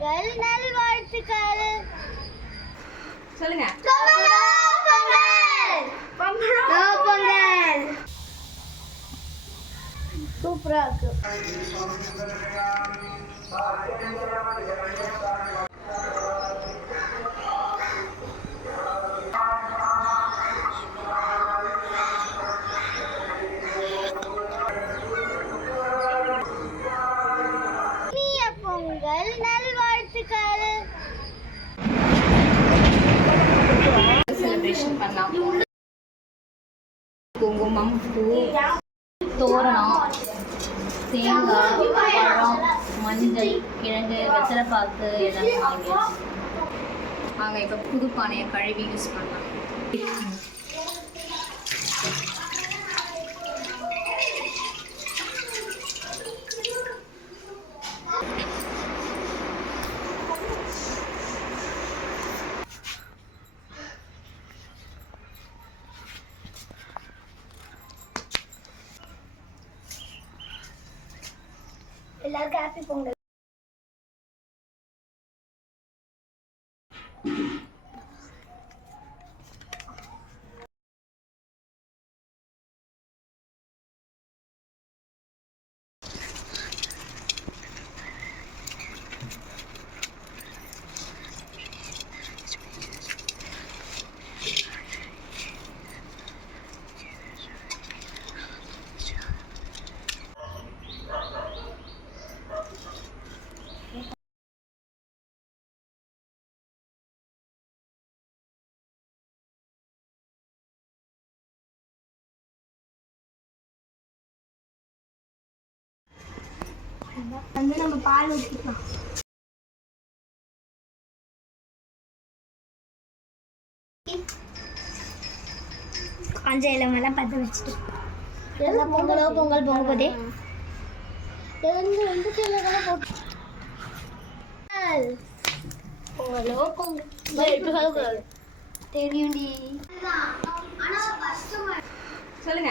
பொங்கல் நல்வாழ்த்துக்கள். சொல்லுங்க. பொங்கல் பொங்கல். சூப்பரா இருக்கு. பொங்கல் நல்வாழ்த்துக்கள் டெக்கரேஷன் பண்ணலாம். குங்குமம் பூ தோரணம் தேங்காய் பழம் மஞ்சள் கிழங்கு வெத்தலைப்பாக்கு எல்லாம் வாங்கியாச்சு. நாங்கள் இப்போ புது பானையை கழுவி யூஸ் பண்ணலாம். എല്ലാവർക്കും ഹാപ്പി പൊങ്കൽ வந்து நம்ம பால் ஊற்றிக்கலாம் கொஞ்சம் இளமெல்லாம் பற்ற வச்சுட்டு. பொங்கலோ பொங்கல் பொங்க போதே பொங்கலோ பொங்கல் தெரியும்டி. சொல்லுங்க.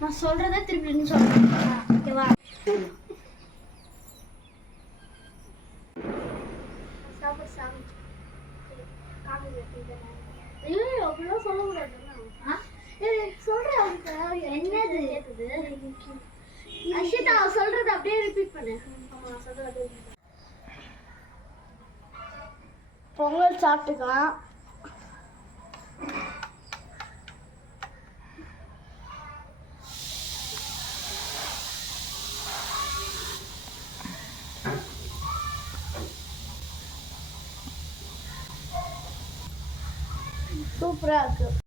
நான் சொல்றத திருப்பி நீ சொல்லு. ஓகேவா சாப்பிடு சாப்பிடு. ஐயோ அப்படிலாம் சொல்லக்கூடாது சொல்றேன் என்னது? அஷிதா சொல்றது அப்படியே ரிப்பீட் பண்ணு. பொங்கல் சாப்பிட்டுக்கலாம். சூப்பரா இருக்கு.